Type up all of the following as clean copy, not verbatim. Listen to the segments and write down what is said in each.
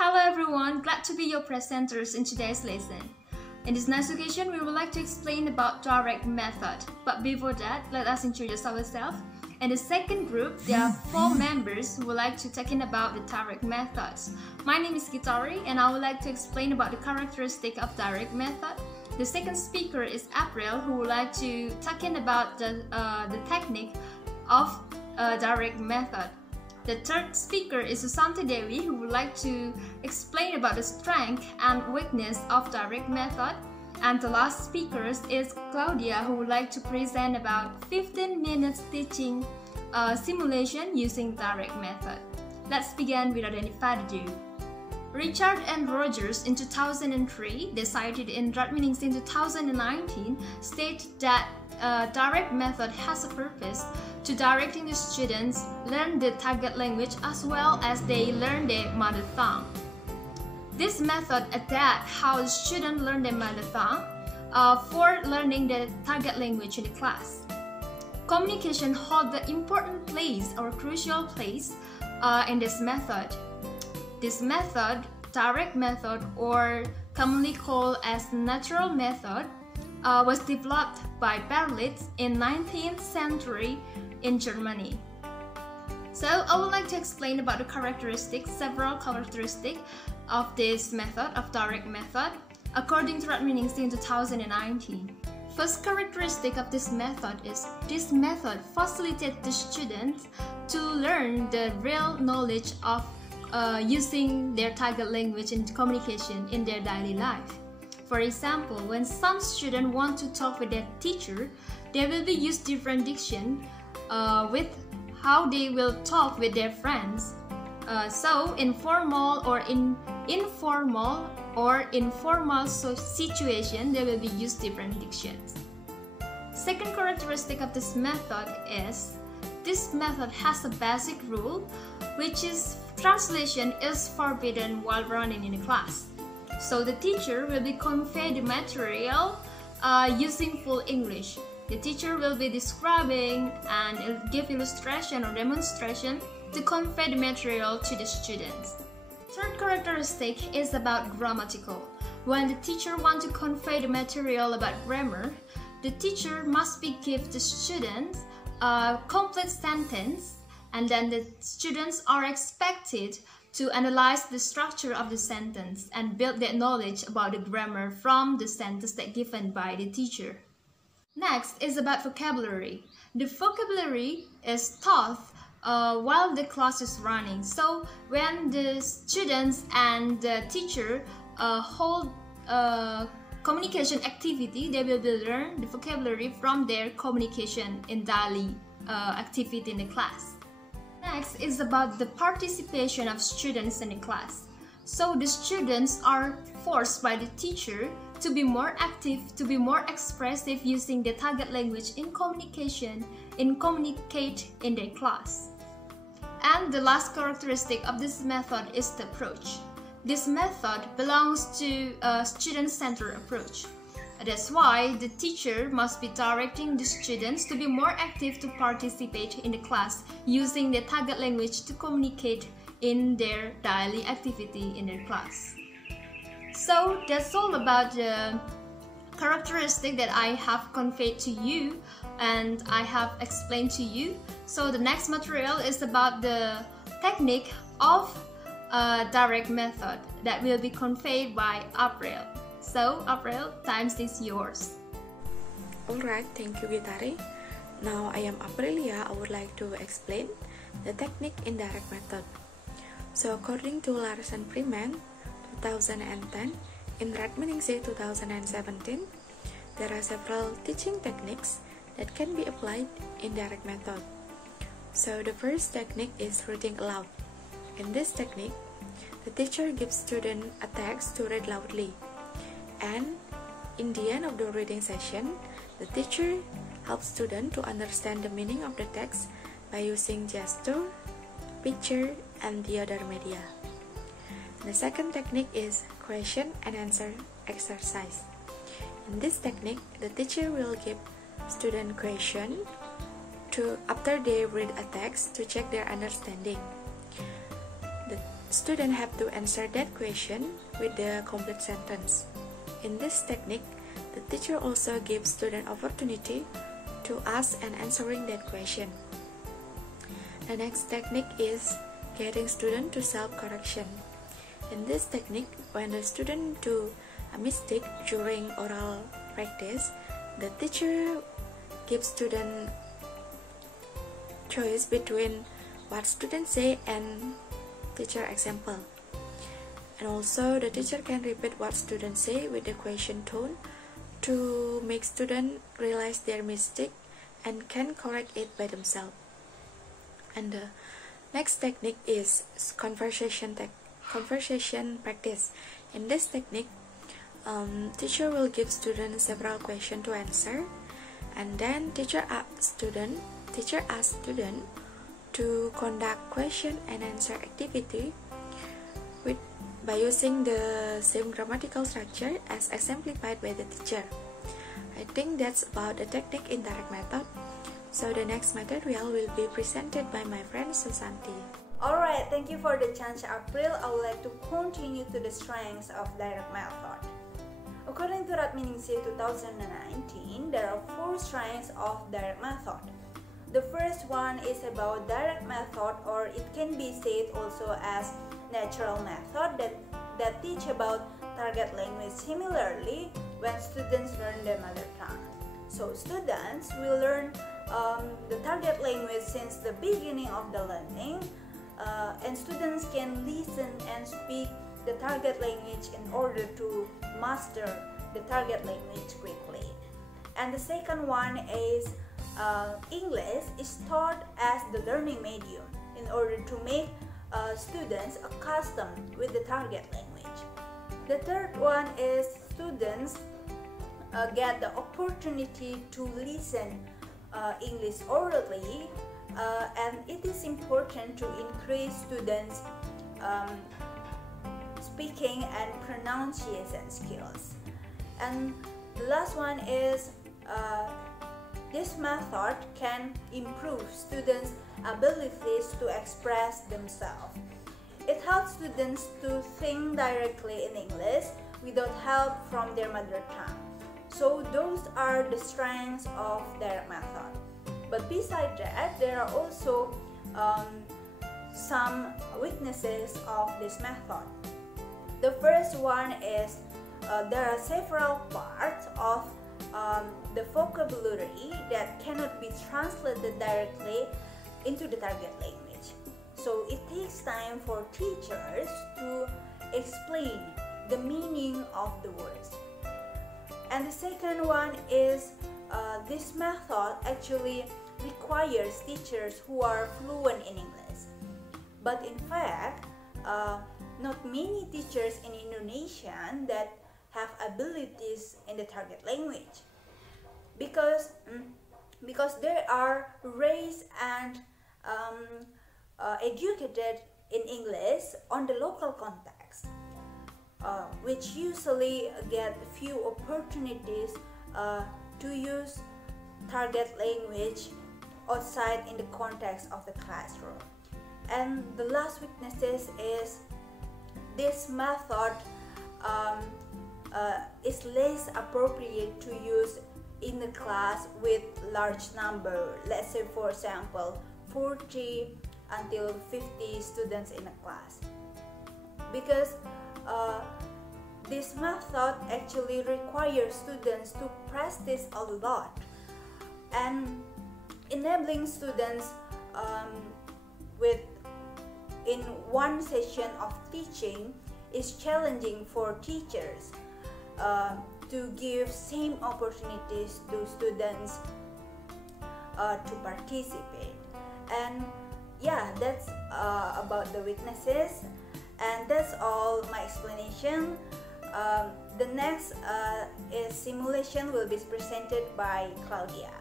Hello everyone, glad to be your presenters in today's lesson. In this next occasion, we would like to explain about direct method. But before that, let us introduce ourselves. In the second group, there are 4 members who would like to talk in about the direct methods. My name is Gitari and I would like to explain about the characteristic of direct method. The second speaker is April, who would like to talk in about the technique of direct method. The third speaker is Susanti Dewi, who would like to explain about the strength and weakness of direct method. And the last speaker is Claudia, who would like to present about 15 minutes teaching simulation using direct method. Let's begin without any further ado. Richard and Rogers in 2003, decided in draft meetings in 2019, state that direct method has a purpose to directing the students learn the target language as well as they learn their mother tongue. This method adapts how the students learn their mother tongue for learning the target language in the class. Communication holds the important place or crucial place in this method. This method, direct method, or commonly called as natural method, was developed by Berlitz in 19th century in Germany. So I would like to explain about the characteristics, several characteristics of this method, of direct method, according to draft meetings in 2019. First characteristic of this method is this method facilitates the students to learn the real knowledge of using their target language in communication in their daily life. For example, when some students want to talk with their teacher, they will be use different diction with how they will talk with their friends. So informal or informal situation, they will be use different dictions. Second characteristic of this method is this method has a basic rule, which is translation is forbidden while running in a class. So the teacher will be convey the material using full English. The teacher will be describing and give illustration or demonstration to convey the material to the students. Third characteristic is about grammatical. When the teacher wants to convey the material about grammar, the teacher must be give the students a complete sentence, and then the students are expected to analyze the structure of the sentence and build their knowledge about the grammar from the sentence that given by the teacher. Next is about vocabulary. The vocabulary is taught while the class is running. So when the students and the teacher hold communication activity, they will learn the vocabulary from their communication in daily activity in the class. Next is about the participation of students in the class. So the students are forced by the teacher to be more active, to be more expressive using the target language in communication, communicate in their class. And the last characteristic of this method is the approach. This method belongs to a student-centered approach. That's why the teacher must be directing the students to be more active to participate in the class using the target language to communicate in their daily activity in their class. So that's all about the characteristic that I have conveyed to you and I have explained to you. So the next material is about the technique of direct method that will be conveyed by April. So, April, time is yours. Alright, thank you, Gitari. Now I am Aprilia. I would like to explain the technique in direct method. So, according to Larson Freeman, 2010, in Redmonding 2017, there are several teaching techniques that can be applied in direct method. So, the first technique is reading aloud. In this technique, the teacher gives students a text to read loudly. And in the end of the reading session, the teacher helps students to understand the meaning of the text by using gesture, picture, and the other media. The second technique is question and answer exercise. In this technique, the teacher will give student question after they read a text to check their understanding. students have to answer that question with the complete sentence. In this technique, the teacher also gives student opportunity to ask and answering that question. The next technique is getting student to self-correction. In this technique, when the student do a mistake during oral practice, the teacher gives student choice between what students say and teacher example. And also the teacher can repeat what students say with the question tone to make students realize their mistake and can correct it by themselves. And the next technique is conversation practice. In this technique, teacher will give students several questions to answer, and then teacher asks student to conduct question and answer activity by using the same grammatical structure as exemplified by the teacher. I think that's about the technique indirect method. So the next material will be presented by my friend Susanti. Alright, thank you for the chance, April. I would like to continue to the strengths of direct method. According to Ratminingsih 2019, there are 4 strengths of direct method. The first one is about direct method, or it can be said also as natural method that teach about target language similarly when students learn their mother tongue. So students will learn the target language since the beginning of the learning, and students can listen and speak the target language in order to master the target language quickly. And the second one is English is taught as the learning medium in order to make students accustomed with the target language. The third one is students get the opportunity to listen English orally, and it is important to increase students' speaking and pronunciation skills. And the last one is this method can improve students' abilities to express themselves. It helps students to think directly in English without help from their mother tongue. So those are the strengths of direct method. But besides that, there are also some weaknesses of this method. The first one is there are several parts of the vocabulary that cannot be translated directly into the target language. So it takes time for teachers to explain the meaning of the words. And the second one is this method actually requires teachers who are fluent in English. But in fact, not many teachers in Indonesian that have abilities in the target language, because they are raised and educated in English on the local context, which usually get few opportunities to use target language outside in the context of the classroom. And the last weaknesses is this method is less appropriate to use in the class with large number. Let's say, for example, 40 until 50 students in a class, because this method actually requires students to practice a lot, and enabling students in one session of teaching is challenging for teachers to give same opportunities to students to participate. And yeah, that's about the weaknesses, and that's all my explanation. The next is simulation will be presented by Claudia.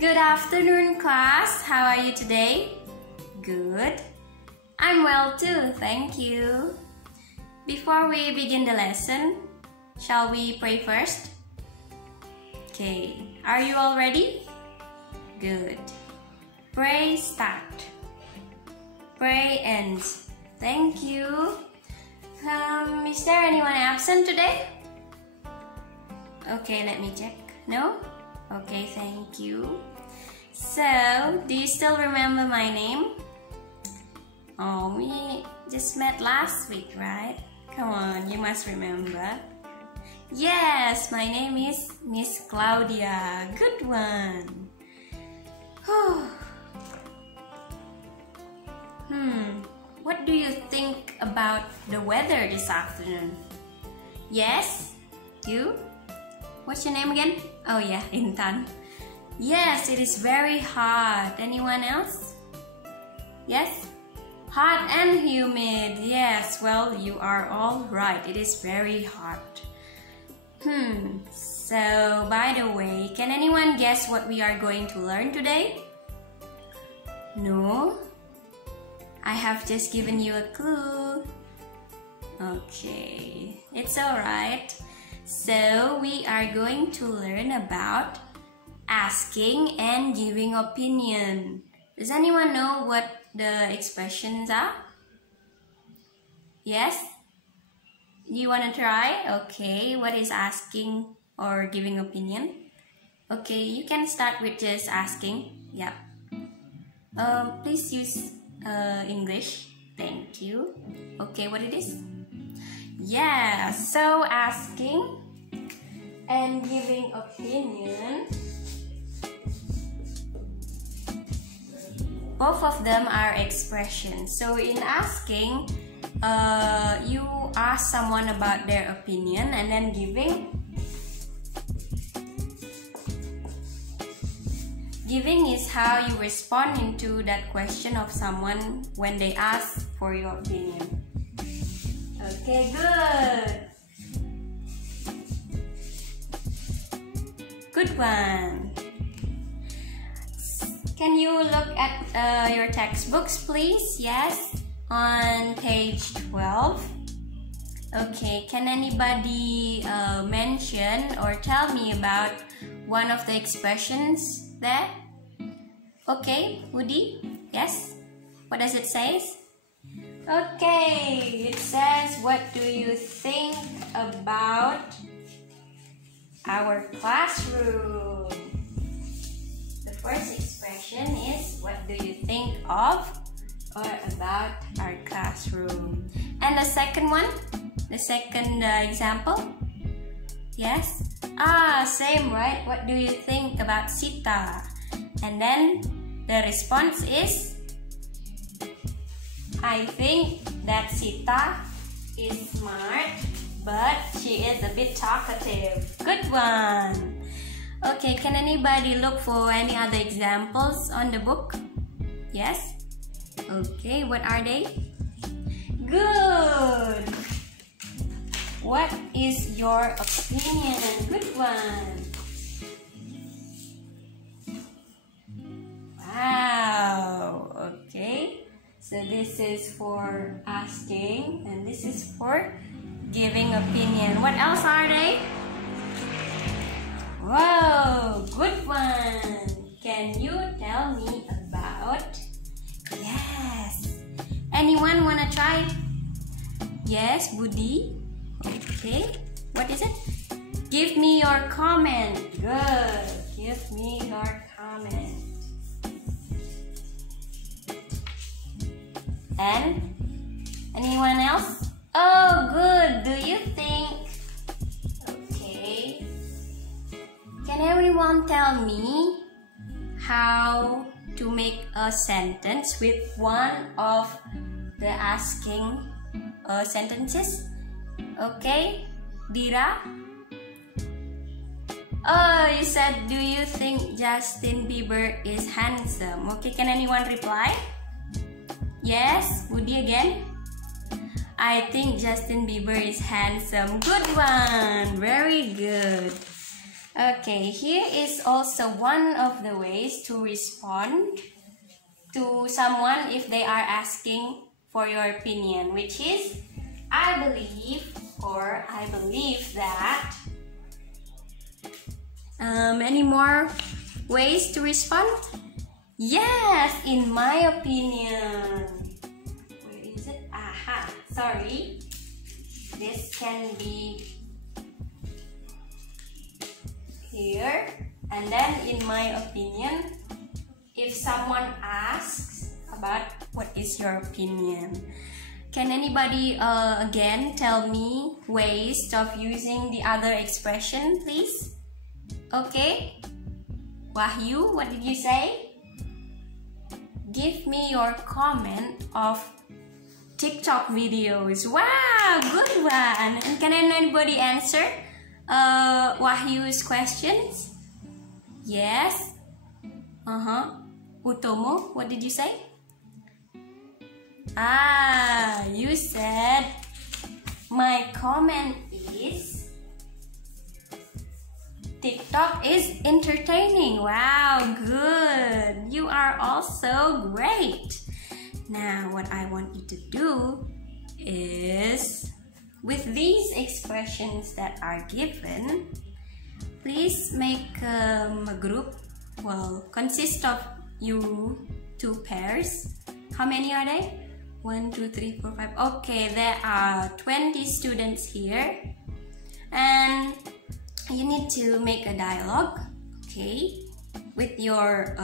Good afternoon, class. How are you today? Good. I'm well too, thank you. Before we begin the lesson, shall we pray first? Okay, are you all ready? Good. Pray start. Pray and thank you. Is there anyone absent today? Okay, let me check. No? Okay, thank you. So, do you still remember my name? Oh, we just met last week, right? Come on, you must remember. Yes, my name is Miss Claudia. Good one. What do you think about the weather this afternoon? Yes? You? What's your name again? Oh yeah, Intan. Yes, it is very hot. Anyone else? Yes? Hot and humid. Yes, well, you are all right. It is very hot. So, by the way, can anyone guess what we are going to learn today? No? I have just given you a clue. Okay, it's alright. So, we are going to learn about asking and giving opinion. Does anyone know what the expressions are? Yes? You want to try? Okay, what is asking or giving opinion? Okay, you can start with just asking. Yep. Please use English. Thank you. Okay, what it is? Yeah, so asking and giving opinion, both of them are expressions. So in asking, you ask someone about their opinion, and then giving is how you respond into that question of someone when they ask for your opinion. Okay, good. Good one. Can you look at your textbooks, please? Yes, on page 12. Okay, can anybody mention or tell me about one of the expressions there? Okay, Woody? Yes? What does it say? Okay, it says, what do you think about our classroom? The first expression is, what do you think of or about our classroom? And the second one, the second example? Yes? Same, right? What do you think about Sita? And then the response is, I think that Sita is smart, but she is a bit talkative. Good one. Okay, can anybody look for any other examples on the book? Yes? Okay, what are they? Good. What is your opinion? Good one. Wow. Okay. So this is for asking, and this is for giving opinion. What else are they? Whoa, good one. Can you tell me about? Yes. Anyone wanna try? Yes, Budi. Okay. What is it? Give me your comment. Good. Give me your comment. And anyone else? Oh, good. Do you think? Okay. Can everyone tell me how to make a sentence with one of the asking sentences? Okay, Dira? Oh, you said, do you think Justin Bieber is handsome? Okay, can anyone reply? Yes, Woody again? I think Justin Bieber is handsome. Good one, very good. Okay, here is also one of the ways to respond to someone if they are asking for your opinion, which is, I believe, or I believe that. Any more ways to respond? Yes, in my opinion. Where is it? sorry, this can be here. And then in my opinion, if someone asks about what is your opinion, can anybody again tell me ways of using the other expression, please? Okay, Wahyu, what did you say? Give me your comment of TikTok videos. Wow, good one. And can anybody answer Wahyu's questions? Yes. Utomo, what did you say? You said my comment is TikTok is entertaining. Wow, good. You are also great. Now, what I want you to do is, with these expressions that are given, please make a group. Well, consist of you 2 pairs. How many are they? 1, 2, 3, 4, 5. Okay, there are 20 students here, and you need to make a dialogue, okay, with your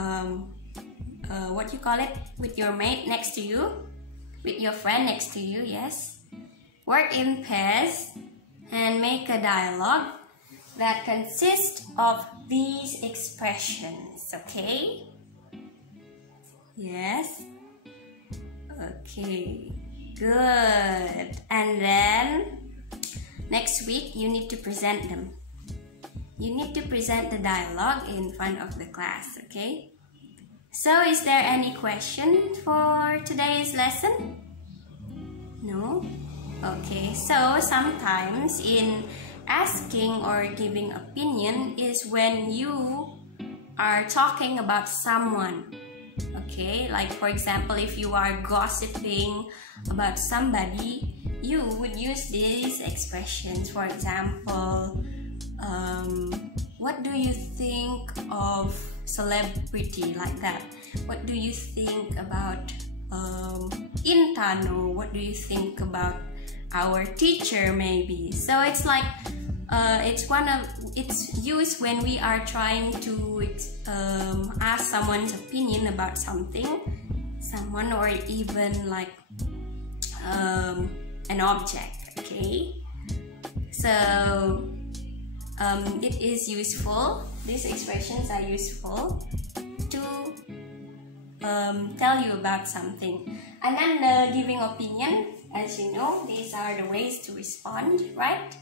what you call it, with your mate next to you, with your friend next to you. Yes, work in pairs and make a dialogue that consists of these expressions. Okay, yes. Okay, good. And then next week you need to present them. You need to present the dialogue in front of the class, okay? So, is there any question for today's lesson? No? Okay, so sometimes in asking or giving opinion is when you are talking about someone. Okay, like for example, if you are gossiping about somebody, you would use these expressions. For example, what do you think of celebrity, like that? What do you think about Intano? What do you think about our teacher, maybe? So it's like it's used when we are trying to ask someone's opinion about someone, or even like an object. Okay, so it is useful. These expressions are useful to tell you about something. And then giving opinion, as you know, these are the ways to respond, right?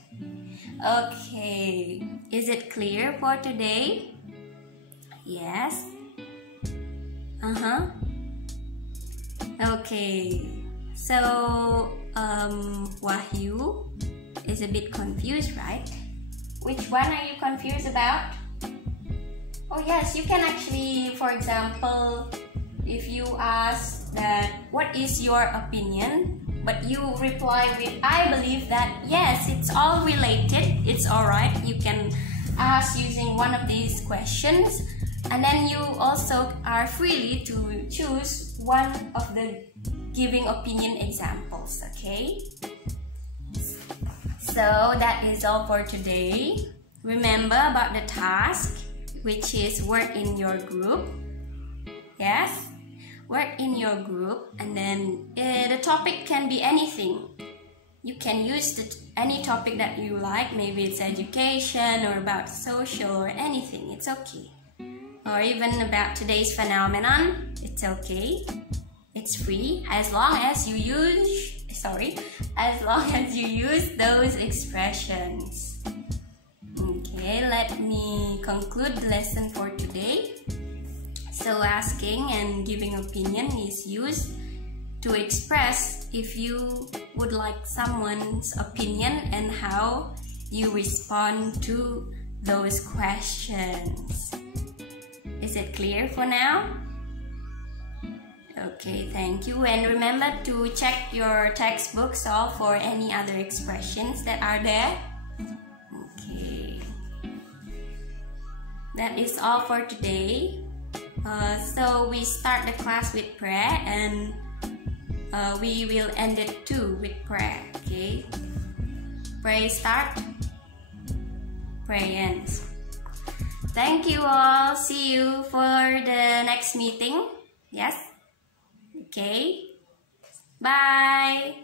Okay, is it clear for today? Yes. Okay, so Wahyu is a bit confused, right? Which one are you confused about? Oh yes, you can actually, for example, if you ask that what is your opinion, but you reply with I believe that, yes, it's all related, it's alright. You can ask using one of these questions, and then you also are free to choose one of the giving opinion examples, okay? So that is all for today. Remember about the task, which is work in your group. Yes, work in your group, and then the topic can be anything. You can use any topic that you like. Maybe it's education or about social or anything. It's okay. Or even about today's phenomenon. It's okay. It's free as long as you use those expressions. Okay, let me conclude the lesson for today. So asking and giving opinion is used to express if you would like someone's opinion and how you respond to those questions. Is it clear for now? Okay, thank you. And remember to check your textbooks all for any other expressions that are there. Okay. That is all for today. So we start the class with prayer, and we will end it too with prayer. Okay, pray start, pray ends. Thank you all. See you for the next meeting. Yes. Okay. Bye.